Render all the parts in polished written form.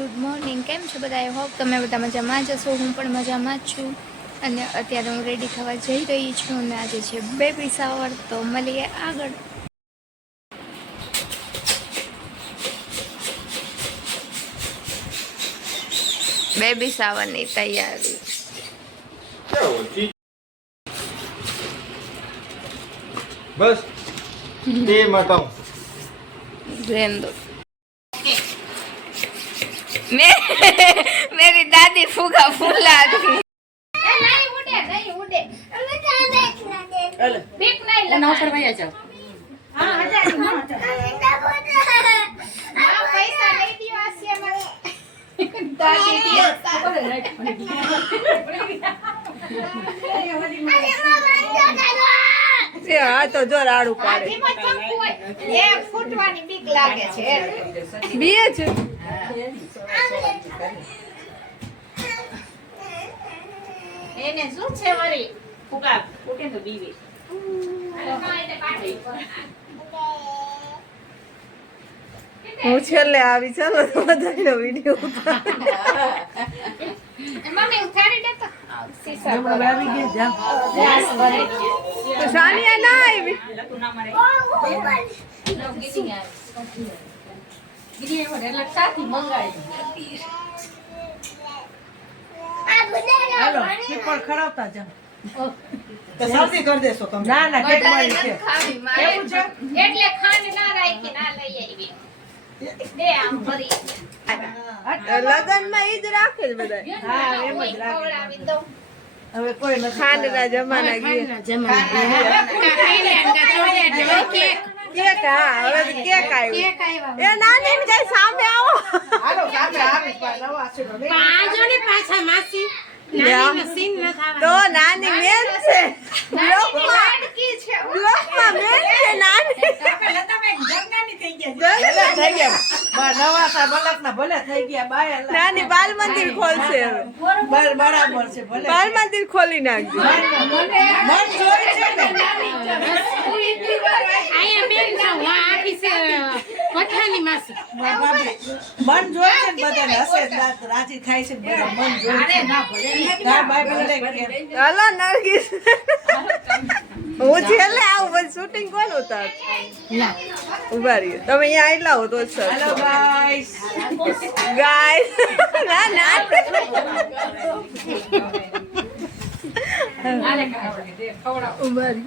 Good morning, કેમ છો બધા? આઈ હોપ તમે બધા મજામાં જ હશો. હું પણ મજામાં જ છું અને અત્યારે હું રેડી થવા જઈ રહી છું અને આજે છે બેબી શાવર, તો મળીએ આગળ. બેબી શાવરની તૈયારી બસ તે મટાઉ રેન દો. मेरी दादी फूगा फूला दी नहीं उड़े बीक नहीं लगा ना ऊपर भैया जाओ। हां हजार हां पैसा नहीं दियो आसिया मारे दादी दियो अरे આ તો જો રાડું પાડે એ ફૂટવાની બીક લાગે છે બે છે એને શું છે વરી ફૂકા ફૂટે તો બીવે હું છેલ્લે આવી ચાલો તો બધાનો વિડિયો મમ્મી ઉતારી દે તો સીસા પર આવી ગઈ જા તો સાનિયા ના આવી લકુના મારે ગીડી ગીડી એવો એટલે સાથી મંગાઈ હાલો પીપળ ખરાબતા જા તો સાથી કરી દેશો તમે ના ના કેક મારી છે કેવું છે એટલે ખાંડ ના રાખી ના લઈ આવી દે આમ ભરી લગન માં ઈ જ રાખે જ બધા હા એમ જ રાખે હવે કોઈ ન ખાંડ ના જમાના ગયા કેક હા હવે કેક આવ્યો એ નાની ને કઈ સામે આવો હાલો સામે આવી નવા છે પાજો ને પાછા માસી નાની મશીન ન થાવા તો નાની મેન છે લોકમાં મેન છે નાની નાની બાલ મંદિર ખોલશે હવે બરાબર છે બાલ મંદિર ખોલી નાખજો મન જોઈ છે ને આયા બેન છો આખી છે પઠાની માસી મન જોઈ છે ને બધાને હસે રાજી થાય છે બધા મન જોઈ છે ના ભલે ના બાય ભલે હાલો નરગીસ હું છેલ્લે આવું બસ શૂટિંગ કોણ ઉતાર ના ઉભા રહ્યો તમે અહીંયા આટલા હો તો સર હેલો ગાઈસ ના ના ઉભા રહ્યો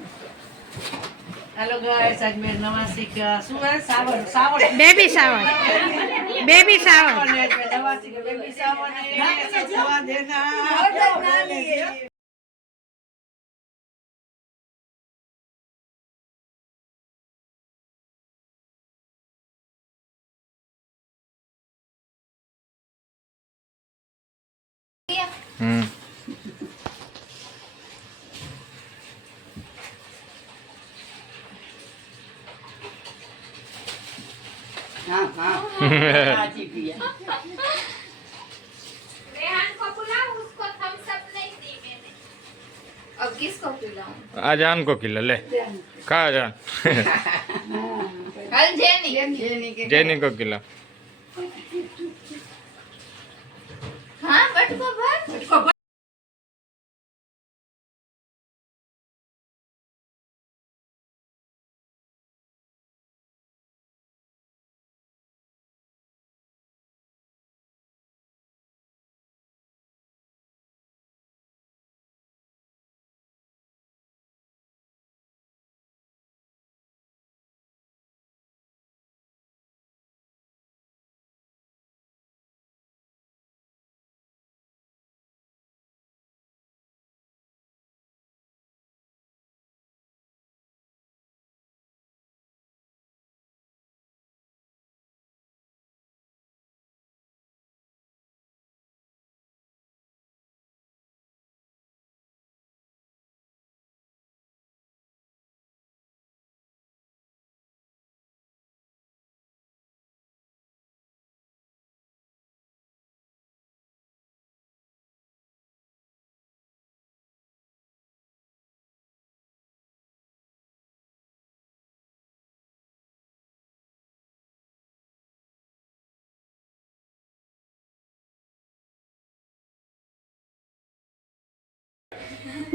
હેલો ગાઈસ આજ મેં નવા શીખ્યા શું હે સાવર બેબી શાવર બેબી શાવર નવા શીખ્યા બેબી શાવર ને સજવા દેના रेहान को बुलाओ, उसको थम्स अप नहीं दी मैंने। अब किसको पिलाऊं? आजान को खिला ले खा आजान कल जेनी जैनी को खिला हाँ बटको भर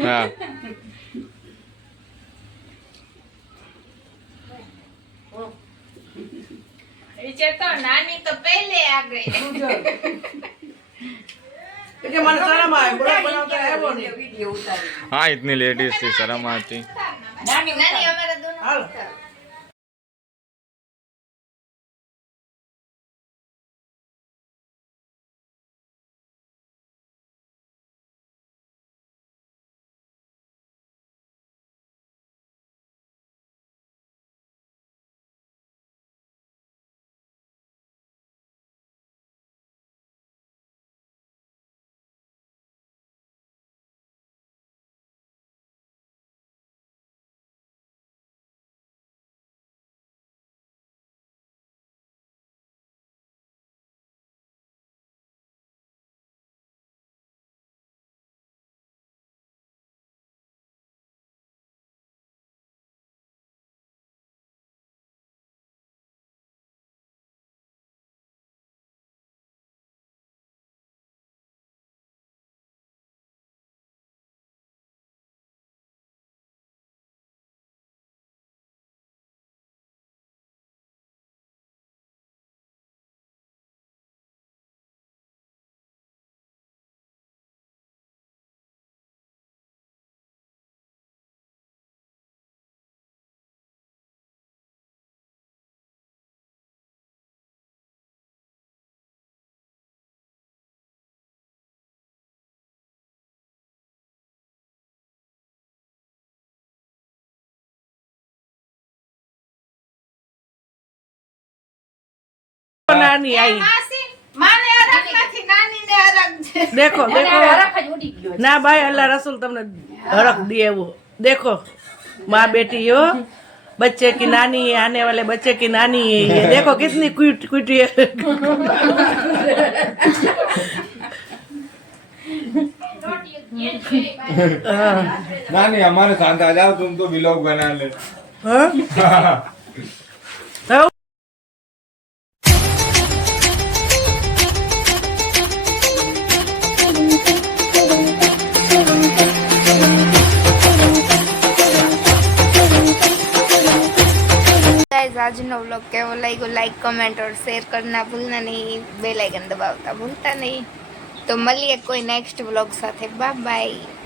હા નાની તો પહેલે આ ગઈ. કે મને શરમ આવે બ્લોગ બનાવતા આવ્યો નહીં. હા ઇતની લેડીઝ થી શરમ આતી. નાની અમારા દોનો હાલ નાની આવી માને અરગ નથી, નાની ને અરગ છે. देखो देखो ना भाई अल्लाह रसूल तुमने हड़क दिए वो देखो माँ बेटी हो बच्चे की नानी है आने वाले बच्चे की नानी है ये देखो कितनी क्यूट क्यूट है नानी हमारे साथ आ जाओ तुम तो व्लॉग बना ले. हाँ? गाइस આજનો વ્લોગ કેવો લાગ્યો લાઈક કમેન્ટ और शेयर करना भूलना नहीं, बेल आइकन दबावता भूलता नहीं. तो મળીએ કોઈ નેક્સ્ટ વ્લોગ સાથે. Bye bye.